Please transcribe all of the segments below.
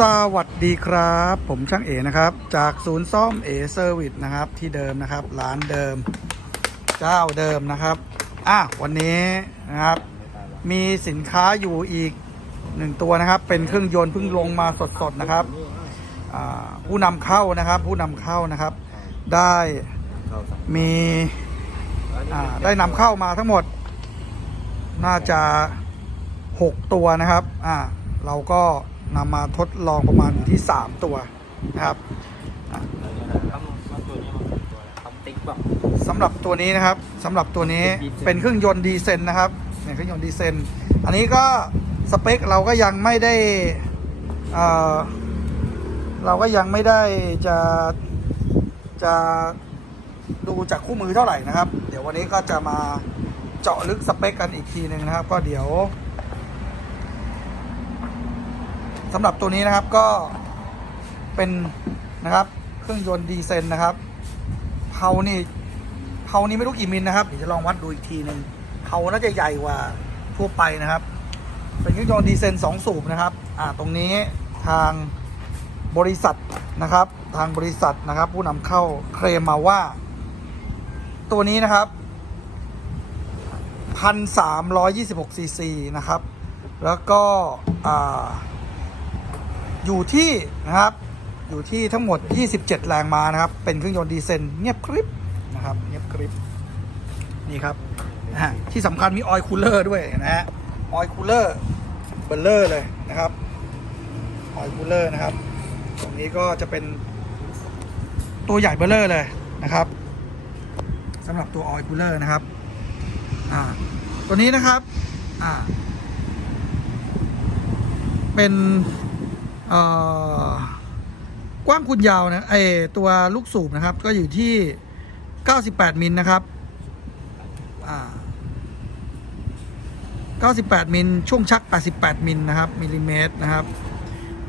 สวัสดีครับ ผมช่างเอนะครับ จากศูนย์ซ่อมเอเซอร์วิสนะครับ ที่เดิมนะครับ ร้านเดิม เจ้าเดิมนะครับอะวันนี้นะครับ มีสินค้าอยู่อีกหนึ่งตัวนะครับ เป็นเครื่องยนต์เพิ่งลงมาสดๆนะครับผู้นำเข้านะครับ ผู้นำเข้านะครับ ได้มีได้นำเข้ามาทั้งหมด น่าจะ 6 ตัวนะครับอ่าเราก็ นำมาทดลองประมาณอยู่ที่ 3 ตัวนะครับติ๊กแบบสำหรับตัวนี้นะครับสำหรับตัวนี้ดีเซลเป็นเครื่องยนต์ดีเซลนะครับเนี่ยเครื่องยนต์ดีเซลอันนี้ก็สเปคเราก็ยังไม่ได้เอ่อเราก็ยังไม่ได้จะจะดูจากคู่มือเท่าไหร่นะครับ เดี๋ยววันนี้ก็จะมาเจาะลึกสเปคกันอีกทีหนึ่งนะครับ ก็เดี๋ยว สำหรับตัวนี้นะครับก็เป็นนะครับเครื่องยนต์ดีเซลนะครับเพานี่เพานี่ไม่รู้กี่มิลนะครับเดี๋ยวจะลองวัดดูอีกทีหนึ่งเพาน่าจะใหญ่กว่าทั่วไปนะครับ เป็นเครื่องยนต์ดีเซลสองสูบนะครับอ่าตรงนี้ทางบริษัทนะครับ ทางบริษัทนะครับ ผู้นำเข้าเคลมมาว่า ตัวนี้นะครับพันสามร้อยยี่สิบหกซีซีนะครับ แล้วก็อ่า อยู่ที่นะครับ อยู่ที่ทั้งหมด 27 แรงม้านะครับ เป็นเครื่องยนต์ดีเซลเงียบกริบนะครับ เงียบกริบนี่ครับที่สำคัญมีออยล์คูลเลอร์ด้วยนะฮะออยล์คูลเลอร์เบลเลอร์เลยนะครับออยล์คูลเลอร์นะครับ ตรงนี้ก็จะเป็นตัวใหญ่เบลเลอร์เลยนะครับสำหรับตัวออยล์คูลเลอร์นะครับอ่าตัวนี้นะครับอ่าเป็น กว้างคูณยาวนะไอตัวลูกสูบนะครับ ก็อยู่ที่ 98 มิลนะครับอ่า98 มิลช่วงชัก 88 มิลนะครับมิลลิเมตรนะครับ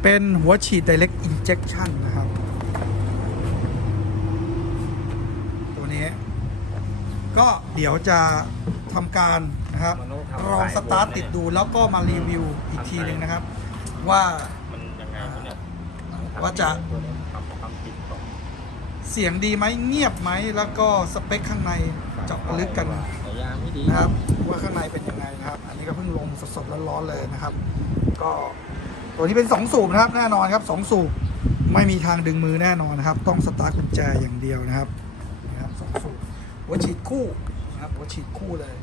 เป็นหัวฉีด direct injection นะครับ ตัวนี้ ก็เดี๋ยวจะทำการนะครับลองสตาร์ทติดดูแล้วก็มารีวิวอีกทีหนึ่งนะครับ ว่า มันยังไงวะเนี่ย ว่าจะ ตัวนี้ทำความผิดของเสียงดีไหมเงียบไหมแล้วก็สเปคข้างในเจาะลึกกันสายยางไม่ดีนะครับ ว่าข้างในเป็นยังไงนะครับ อันนี้ก็เพิ่งลงสดๆร้อนๆเลยนะครับ ก็ตัวนี้เป็น 2 สูบนะครับ แน่นอนครับ 2 สูบไม่มีทางดึงมือแน่นอนนะครับ ต้องสตาร์ทกุญแจอย่างเดียวนะครับนะครับสองสูบหัวฉีดคู่นะครับหัวฉีดคู่เลย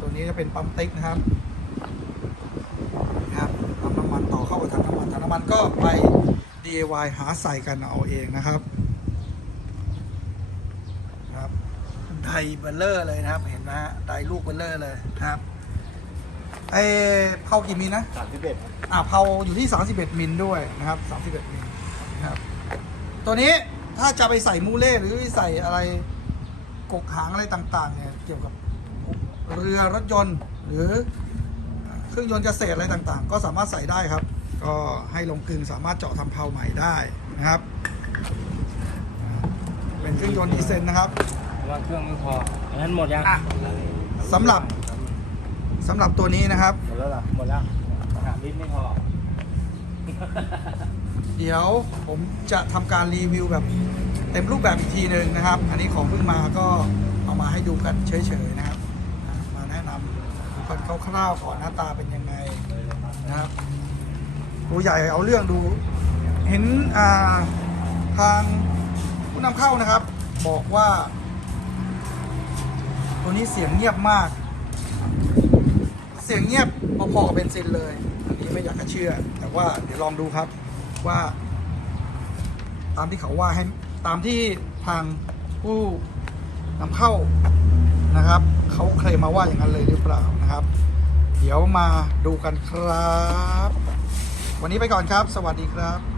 ตัวนี้จะเป็นปั๊มติ๊กนะครับนะครับปั๊มน้ำมันต่อเข้ากับถังน้ำ มันถังน้ำมันก็ไป DIY หาใส่กันเอาเองนะครับครับไดเบลเลอร์เลยนะครับ เห็นไหมฮะไดลูกเบลเลอร์เลยนะครับไอเผากี่มิลนะสามสิบเอ็ดอ่าเผาอยู่ที่ 31 มิลด้วยนะครับ 31 มิลนะครับ ตัวนี้ถ้าจะไปใส่มูเล่หรือใส่อะไรกกหางอะไรต่างๆเนี่ยเกี่ยวกับเรือรถยนต์หรือเครื่องยนต์เกษตรอะไรต่างๆ ก็สามารถใส่ได้ครับ ก็ให้ลงกลึงสามารถเจาะทำเพลาใหม่ได้นะครับ เป็นเครื่องยนต์ดีเซลนะครับว่าเครื่องไม่พออันนั้นหมดยังอะสำหรับสำหรับตัวนี้นะครับ หมดแล้วเหรอหมดแล้วถามนิดไม่พอ เดี๋ยวผมจะทำการรีวิวแบบเต็มรูปแบบอีกทีหนึ่งนะครับ อันนี้ของเพิ่งมาก็เอามาให้ดูกันเฉยๆนะครับอะมาแนะนำดูกันคร่าวๆก่อนหน้าตาเป็นยังไงนะครับ ดูใหญ่เอาเรื่องดู เห็นาทางผู้นำเข้านะครับ บอกว่า ตัวนี้เสียงเงียบมาก เสียงเงียบพอๆกับเบนซินเลย อันนี้ไม่อยากจะเชื่อ แต่ว่าเดี๋ยวลองดูครับว่า ตามที่เขาว่าให้ตามที่ทางผู้นำเข้านะครับเขาเคลมมาว่าอย่างนั้นเลยหรือเปล่านะครับ เดี๋ยวมาดูกันครับ วันนี้ไปก่อนครับ สวัสดีครับ